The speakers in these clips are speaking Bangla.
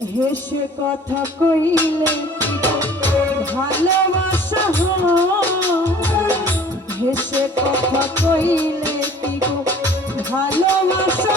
হেসে কথা কইলে ভালোবাসা হেসে কথা কইলে ভালোবাসা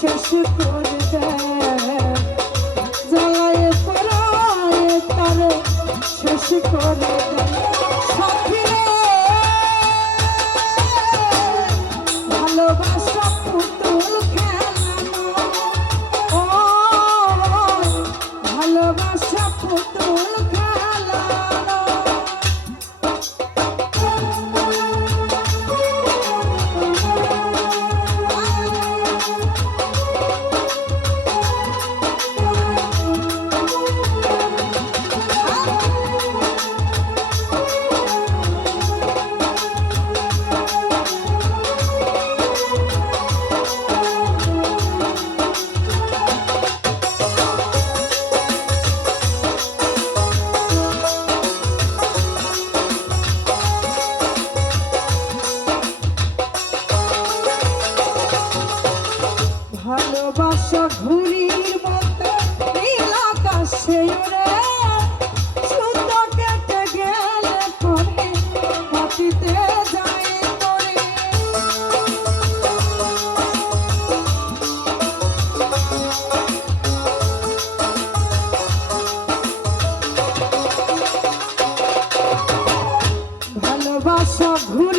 শেষ করে দেয়। জ্বালায় তারে শেষ করে দেয়। ঘুরির মতো নীল আকাশে পড়ে। ভালোবাসা ঘুরির